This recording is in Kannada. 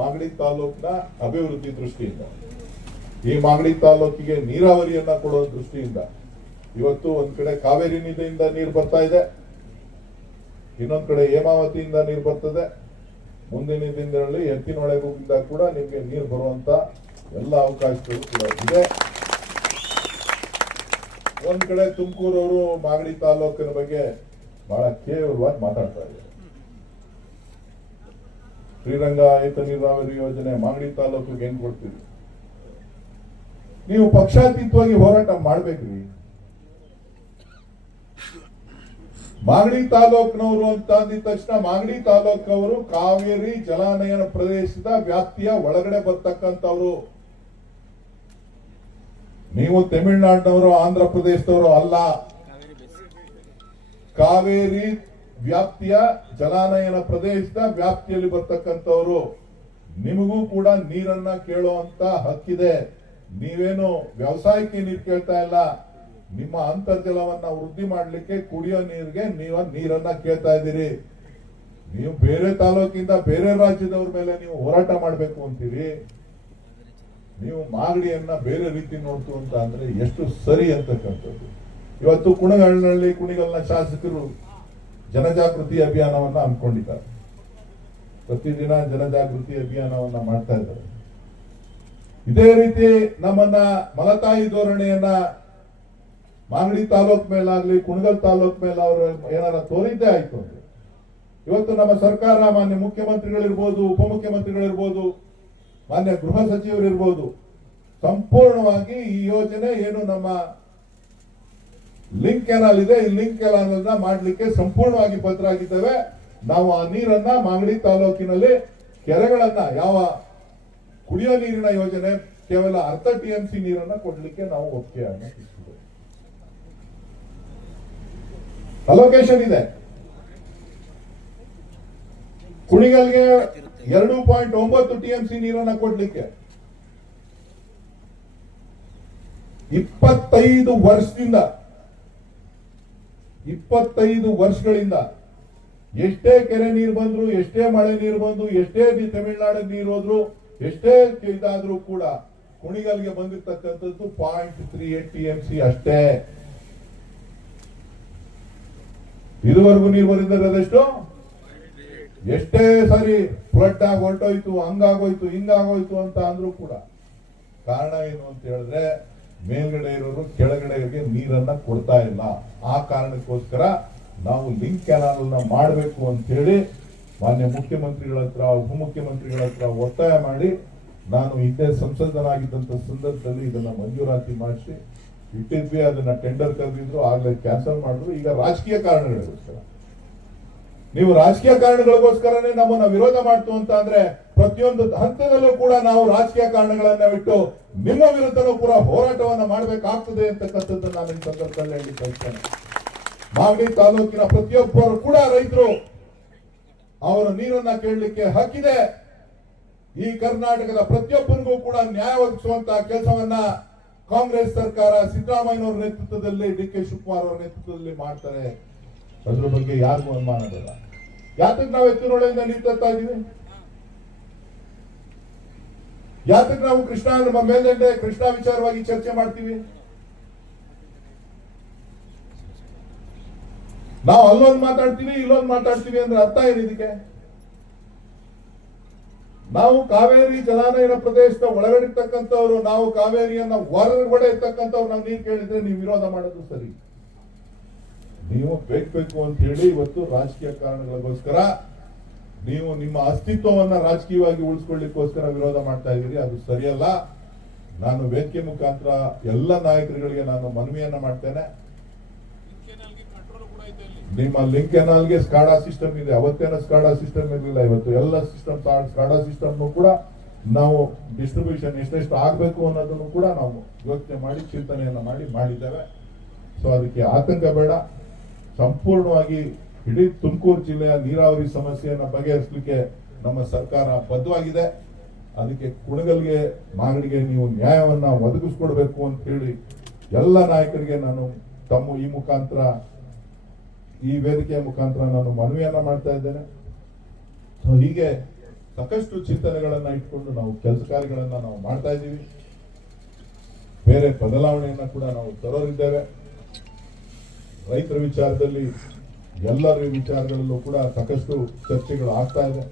ಮಾಗಡಿ ತಾಲೂಕಿನ ಅಭಿವೃದ್ಧಿ ದೃಷ್ಟಿಯಿಂದ, ಈ ಮಾಗಡಿ ತಾಲೂಕಿಗೆ ನೀರಾವರಿಯನ್ನ ಕೊಡೋ ದೃಷ್ಟಿಯಿಂದ ಇವತ್ತು ಒಂದ್ ಕಡೆ ಕಾವೇರಿ ನದಿಯಿಂದ ನೀರು ಬರ್ತಾ ಇದೆ, ಇನ್ನೊಂದ್ ಕಡೆ ಹೇಮಾವತಿಯಿಂದ ನೀರು ಬರ್ತದೆ. ಮುಂದಿನ ದಿನಗಳಲ್ಲಿ ಎತ್ತಿನೊಳಗಿಂದ ಕೂಡ ನಿಮ್ಗೆ ನೀರು ಬರುವಂತ ಎಲ್ಲ ಅವಕಾಶಗಳು ಕೂಡ ಇದೆ. ಒಂದ್ ಕಡೆ ತುಮಕೂರವರು ಮಾಗಡಿ ತಾಲೂಕಿನ ಬಗ್ಗೆ ಬಹಳ ಕೇವಲವಾಗಿ ಮಾತಾಡ್ತಾ ಇದ್ದಾರೆ. ಶ್ರೀರಂಗ ಏತ ನೀರಾವರಿ ಯೋಜನೆ ಮಾಗಡಿ ತಾಲೂಕಿಗೆ ಏನ್ ಕೊಡ್ತೀರಿ? ನೀವು ಪಕ್ಷಾತೀತವಾಗಿ ಹೋರಾಟ ಮಾಡ್ಬೇಕ್ರಿ. ಮಾಗಡಿ ತಾಲೂಕಿನವರು ಅಂತ ಅಂದಿದ ತಕ್ಷಣ ಮಾಗಡಿ ತಾಲೂಕವರು ಕಾವೇರಿ ಜಲಾನಯನ ಪ್ರದೇಶದ ವ್ಯಾಪ್ತಿಯ ಒಳಗಡೆ ಬರ್ತಕ್ಕಂಥವ್ರು. ನೀವು ತಮಿಳುನಾಡಿನವರು, ಆಂಧ್ರ ಪ್ರದೇಶದವರು ಅಲ್ಲ. ಕಾವೇರಿ ವ್ಯಾಪ್ತಿಯ ಜಲಾನಯನ ಪ್ರದೇಶದ ವ್ಯಾಪ್ತಿಯಲ್ಲಿ ಬರ್ತಕ್ಕಂಥವ್ರು. ನಿಮಗೂ ಕೂಡ ನೀರನ್ನ ಕೇಳುವಂತ ಹಕ್ಕಿದೆ. ನೀವೇನು ವ್ಯವಸಾಯಕ್ಕೆ ನೀರು ಕೇಳ್ತಾ ಇಲ್ಲ, ನಿಮ್ಮ ಅಂತರ್ಜಲವನ್ನ ವೃದ್ಧಿ ಮಾಡ್ಲಿಕ್ಕೆ ಕುಡಿಯೋ ನೀರಿಗೆ ನೀವು ನೀರನ್ನ ಕೇಳ್ತಾ ಇದ್ದೀರಿ. ನೀವು ಬೇರೆ ತಾಲೂಕಿಂದ ಬೇರೆ ರಾಜ್ಯದವ್ರ ಮೇಲೆ ನೀವು ಹೋರಾಟ ಮಾಡ್ಬೇಕು ಅಂತೀರಿ. ನೀವು ಮಾಗಡಿಯನ್ನ ಬೇರೆ ರೀತಿ ನೋಡ್ತು ಅಂತ ಅಂದ್ರೆ ಎಷ್ಟು ಸರಿ ಅಂತಕ್ಕಂಥದ್ದು. ಇವತ್ತು ಕುಣಿಗಲ್ನ ಶಾಸಕರು ಜನಜಾಗೃತಿ ಅಭಿಯಾನವನ್ನ ಹಮ್ಮಿಕೊಂಡಿದ್ದಾರೆ. ಪ್ರತಿದಿನ ಜನಜಾಗೃತಿ ಅಭಿಯಾನವನ್ನ ಮಾಡ್ತಾ ಇದ್ದಾರೆ. ಇದೇ ರೀತಿ ನಮ್ಮನ್ನ ಮಲತಾಯಿ ಧೋರಣೆಯನ್ನ ಮಾಗಡಿ ತಾಲೂಕ್ ಮೇಲಾಗ್ಲಿ ಕುಣಿಗಲ್ ತಾಲೂಕ್ ಮೇಲೆ ಅವರು ಏನಾರ ತೋರಿದ್ದೇ ಆಯ್ತು ಅಂದ್ರೆ ಇವತ್ತು ನಮ್ಮ ಸರ್ಕಾರ, ಮಾನ್ಯ ಮುಖ್ಯಮಂತ್ರಿಗಳಿರ್ಬೋದು, ಉಪಮುಖ್ಯಮಂತ್ರಿಗಳಿರ್ಬೋದು, ಮಾನ್ಯ ಗೃಹ ಸಚಿವರಿರ್ಬೋದು, ಸಂಪೂರ್ಣವಾಗಿ ಈ ಯೋಜನೆ ಏನು ನಮ್ಮ ಲಿಂಕ್ ಕೆನಾಲ್ ಇದೆ, ಈ ಲಿಂಕ್ ಕೆನಾಲ್ ಅನ್ನ ಮಾಡ್ಲಿಕ್ಕೆ ಸಂಪೂರ್ಣವಾಗಿ ಬದ್ಧರಾಗಿದ್ದೇವೆ. ನಾವು ಆ ನೀರನ್ನ ಮಾಗಡಿ ತಾಲೂಕಿನಲ್ಲಿ ಕೆರೆಗಳನ್ನ, ಯಾವ ಕುಡಿಯೋ ನೀರಿನ ಯೋಜನೆ ಕೇವಲ ಅರ್ಧ TMC ನೀರನ್ನ ಕೊಡ್ಲಿಕ್ಕೆ ನಾವು ಒಪ್ಪಿಗೆಯನ್ನ ಸಿಕ್ಕಿದೆ. ಅಲೋಕೇಶನ್ ಇದೆ. ಕುಣಿಗಲ್ಗೆ 2.9 TMC ನೀರನ್ನ ಕೊಡ್ಲಿಕ್ಕೆ 25 ವರ್ಷಗಳಿಂದ ಎಷ್ಟೇ ಕೆರೆ ನೀರು ಬಂದ್ರು, ಎಷ್ಟೇ ಮಳೆ ನೀರು ಬಂದು, ಎಷ್ಟೇ ತಮಿಳುನಾಡು ನೀರು ಹೋದ್ರು, ಎಷ್ಟೇ ಇದಾದ್ರೂ ಕೂಡ ಕುಣಿಗಲ್ಗೆ ಬಂದಿರ್ತಕ್ಕಂಥದ್ದು 0.38 TMC ಅಷ್ಟೇ. ಇದುವರೆಗೂ ನೀರು ಬಂದಿದ್ದಷ್ಟು ಎಷ್ಟೇ ಸರಿ ಫ್ಲಡ್ ಆಗಿ ಹೊರಟೋಯ್ತು, ಹಂಗಾಗೋಯ್ತು, ಹಿಂಗಾಗೋಯ್ತು ಅಂತ ಅಂದ್ರೂ ಕೂಡ ಕಾರಣ ಏನು ಅಂತ ಹೇಳಿದ್ರೆ ಮೇಲ್ಗಡೆ ಇರೋರು ಕೆಳಗಡೆಗೆ ನೀರನ್ನ ಕೊಡ್ತಾ ಇಲ್ಲ. ಆ ಕಾರಣಕ್ಕೋಸ್ಕರ ನಾವು ಲಿಂಕ್ ಕೆನಾಲ್ ಮಾಡಬೇಕು ಅಂತ ಹೇಳಿ ಮಾನ್ಯ ಮುಖ್ಯಮಂತ್ರಿಗಳ ಹತ್ರ, ಉಪಮುಖ್ಯಮಂತ್ರಿಗಳ ಹತ್ರ ಒತ್ತಾಯ ಮಾಡಿ ನಾನು ಹಿಂದೆ ಸಂಸದನಾಗಿದ್ದಂತ ಸಂದರ್ಭದಲ್ಲಿ ಇದನ್ನ ಮಂಜೂರಾತಿ ಮಾಡಿಸಿ ಇಟ್ಟಿದ್ವಿ. ಅದನ್ನ ಟೆಂಡರ್ ಕರೆದಿದ್ರು, ಆಗ್ಲೇ ಕ್ಯಾನ್ಸಲ್ ಮಾಡಿದ್ರು. ಈಗ ರಾಜಕೀಯ ಕಾರಣಗಳಿಗೋಸ್ಕರ, ನೀವು ರಾಜಕೀಯ ಕಾರಣಗಳಿಗೋಸ್ಕರನೇ ನಮ್ಮನ್ನ ವಿರೋಧ ಮಾಡ್ತು ಅಂತ ಅಂದ್ರೆ ಪ್ರತಿಯೊಂದು ಹಂತದಲ್ಲೂ ಕೂಡ ನಾವು ರಾಜಕೀಯ ಕಾರಣಗಳನ್ನ ಬಿಟ್ಟು ನಿಮ್ಮ ವಿರುದ್ಧನೂ ಕೂಡ ಹೋರಾಟವನ್ನ ಮಾಡಬೇಕಾಗ್ತದೆ ಅಂತಕ್ಕಂಥದ್ದು ನಾನು ಈ ಸಂದರ್ಭದಲ್ಲಿ ಹೇಳಿ ಬಯಸ್ತೇನೆ. ಮಾಗಡಿ ತಾಲೂಕಿನ ಪ್ರತಿಯೊಬ್ಬರು ಕೂಡ ರೈತರು, ಅವರ ನೀರನ್ನ ಕೇಳಲಿಕ್ಕೆ ಹಕ್ಕಿದೆ. ಈ ಕರ್ನಾಟಕದ ಪ್ರತಿಯೊಬ್ಬರಿಗೂ ಕೂಡ ನ್ಯಾಯ ಒದಗಿಸುವಂತಹ ಕೆಲಸವನ್ನ ಕಾಂಗ್ರೆಸ್ ಸರ್ಕಾರ ಸಿದ್ದರಾಮಯ್ಯನವರ ನೇತೃತ್ವದಲ್ಲಿ, DK ಶಿವಕುಮಾರ್ ಅವರ ನೇತೃತ್ವದಲ್ಲಿ ಮಾಡ್ತಾರೆ. ಅದ್ರ ಬಗ್ಗೆ ಯಾರಿಗೂ ಅನುಮಾನ ಇಲ್ಲ. ಯಾತಕ್ಕೆ ನಾವು ಎತ್ತಿನೊಳಗಿಂದ ನೀರು ತರ್ತಾ ಇದೀವಿ? ಯಾತಕ್ಕೆ ನಾವು ಕೃಷ್ಣ ವಿಚಾರವಾಗಿ ಚರ್ಚೆ ಮಾಡ್ತೀವಿ? ನಾವು ಅಲ್ಲೊಂದು ಮಾತಾಡ್ತೀವಿ, ಇಲ್ಲೊಂದು ಮಾತಾಡ್ತೀವಿ ಅಂದ್ರೆ ಅರ್ಥ ಏನಿದಕ್ಕೆ? ನಾವು ಕಾವೇರಿ ಜಲಾನಯನ ಪ್ರದೇಶದ ಒಳಗಡೆ ಇರ್ತಕ್ಕಂಥವ್ರು, ನಾವು ಕಾವೇರಿಯನ್ನ ಹೊರಗಡೆ ಇರ್ತಕ್ಕಂಥವ್ರು ನಾವು ನೀರು ಕೇಳಿದ್ರೆ ನೀವು ವಿರೋಧ ಮಾಡೋದು ಸರಿ. ನೀವು ಬೇಕು ಅಂತ ಹೇಳಿ ಇವತ್ತು ರಾಜಕೀಯ ಕಾರಣಗಳಿಗೋಸ್ಕರ ನೀವು ನಿಮ್ಮ ಅಸ್ತಿತ್ವವನ್ನ ರಾಜಕೀಯವಾಗಿ ಉಳಿಸ್ಕೊಳ್ಳಿಕ್ಕೋಸ್ಕರ ವಿರೋಧ ಮಾಡ್ತಾ ಇದ್ದೀರಿ. ಅದು ಸರಿಯಲ್ಲ. ನಾನು ವೇದಿಕೆ ಮುಖಾಂತರ ಎಲ್ಲ ನಾಯಕರುಗಳಿಗೆ ನಾನು ಮನವಿಯನ್ನ ಮಾಡ್ತೇನೆ. ನಿಮ್ಮ ಲಿಂಕ್ ಕೆನಾಲ್ಗೆ ಸ್ಕಾಡಾ ಸಿಸ್ಟಮ್ ಇದೆ. ಅವತ್ತೇನ ಸ್ಕಾಡಾ ಸಿಸ್ಟಮ್ ಇರಲಿಲ್ಲ. ಇವತ್ತು ಎಲ್ಲ ಸಿಸ್ಟಮ್, ಸ್ಕಾಡಾ ಸಿಸ್ಟಮ್ ಕೂಡ ನಾವು ಡಿಸ್ಟ್ರಿಬ್ಯೂಷನ್ ಎಷ್ಟೆಷ್ಟು ಆಗ್ಬೇಕು ಅನ್ನೋದನ್ನು ಕೂಡ ನಾವು ಯೋಚನೆ ಮಾಡಿ ಚಿಂತನೆಯನ್ನ ಮಾಡಿದ್ದೇವೆ. ಸೊ ಅದಕ್ಕೆ ಆತಂಕ ಬೇಡ. ಸಂಪೂರ್ಣವಾಗಿ ಇಡೀ ತುಮಕೂರು ಜಿಲ್ಲೆಯ ನೀರಾವರಿ ಸಮಸ್ಯೆಯನ್ನ ಬಗೆಹರಿಸಲಿಕ್ಕೆ ನಮ್ಮ ಸರ್ಕಾರ ಬದ್ಧವಾಗಿದೆ. ಅದಕ್ಕೆ ಕುಣಿಗಲ್ಗೆ, ಮಾಗಡಿಗೆ ನೀವು ನ್ಯಾಯವನ್ನ ಒದಗಿಸ್ಕೊಡ್ಬೇಕು ಅಂತ ಹೇಳಿ ಎಲ್ಲ ನಾಯಕರಿಗೆ ನಾನು ಈ ಮುಖಾಂತರ, ಈ ವೇದಿಕೆಯ ಮುಖಾಂತರ ನಾನು ಮನವಿಯನ್ನ ಮಾಡ್ತಾ ಇದ್ದೇನೆ. ಸೊ ಹೀಗೆ ಸಾಕಷ್ಟು ಚಿಂತನೆಗಳನ್ನ ಇಟ್ಕೊಂಡು ನಾವು ಕೆಲಸ ಕಾರ್ಯಗಳನ್ನ ನಾವು ಮಾಡ್ತಾ ಇದ್ದೀವಿ. ಬೇರೆ ಬದಲಾವಣೆಯನ್ನ ಕೂಡ ನಾವು ತರೋರಿದ್ದೇವೆ. ರೈತರ ವಿಚಾರದಲ್ಲಿ ಎಲ್ಲರ ವಿಚಾರಗಳಲ್ಲೂ ಕೂಡ ಸಾಕಷ್ಟು ಚರ್ಚೆಗಳು ಆಗ್ತಾ ಇದೆ.